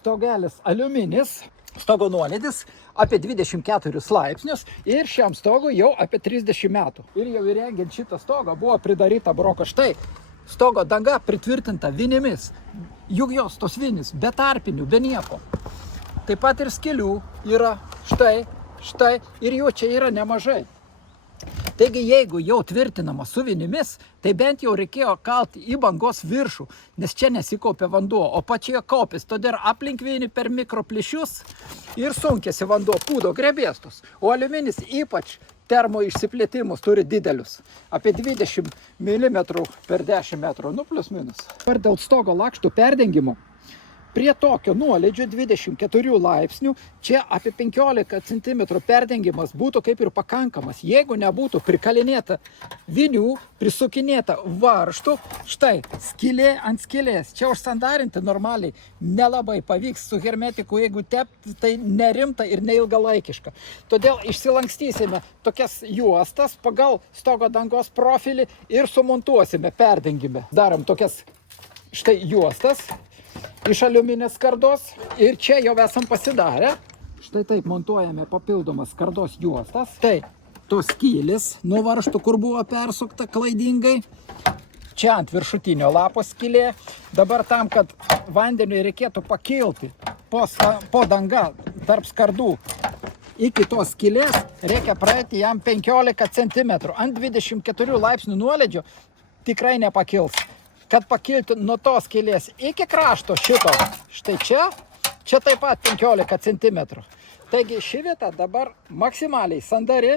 stogelis aliuminis, stogo nuolydis apie 24 laipsnius ir šiam stogui jau apie 30 metų. Ir jau įrengiant šitą stogą buvo pridaryta broko. Štai stogo danga pritvirtinta vinimis, juk jos tos vinis be tarpinių, be nieko. Taip pat ir skilių yra štai ir jų čia yra nemažai. Taigi, jeigu jau tvirtinama su vinimis, tai bent jau reikėjo kalti į bangos viršų, nes čia nesikaupia vanduo, o pačioje kaupės, todėl aplink vinį per mikroplyšius ir sunkėsi vanduo, pūdo grebėstus. O aliuminis ypač termo išsiplėtimus turi didelius, apie 20 mm per 10 metrų, nu plus minus. Per dėl stogo lakštų perdengimo, prie tokio nuolydžio 24 laipsnių, čia apie 15 cm perdengimas būtų kaip ir pakankamas. Jeigu nebūtų prikalinėta vinių, prisukinėta varžtų, štai skylė ant skylės. Čia užsandarinti normaliai nelabai pavyks su hermetiku, jeigu tepti, tai nerimta ir neilgalaikiška. Todėl išsilankstysime tokias juostas pagal stogo dangos profilį ir sumontuosime perdengime. Darom tokias štai juostas iš aliuminės skardos ir čia jau esam pasidarę. Štai taip montuojame papildomas skardos juostas. Tai tos skylis nuo varžtų, kur buvo persukta klaidingai. Čia ant viršutinio lapo skylė. Dabar tam, kad vandeniui reikėtų pakilti po danga tarp skardų iki tos skylės, reikia praeiti jam 15 cm. Ant 24 laipsnių nuolydžio tikrai nepakils. Kad pakilti nuo tos skylės iki krašto šito, štai čia taip pat 15 cm. Taigi ši vieta dabar maksimaliai sandari,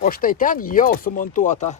o štai ten jau sumontuota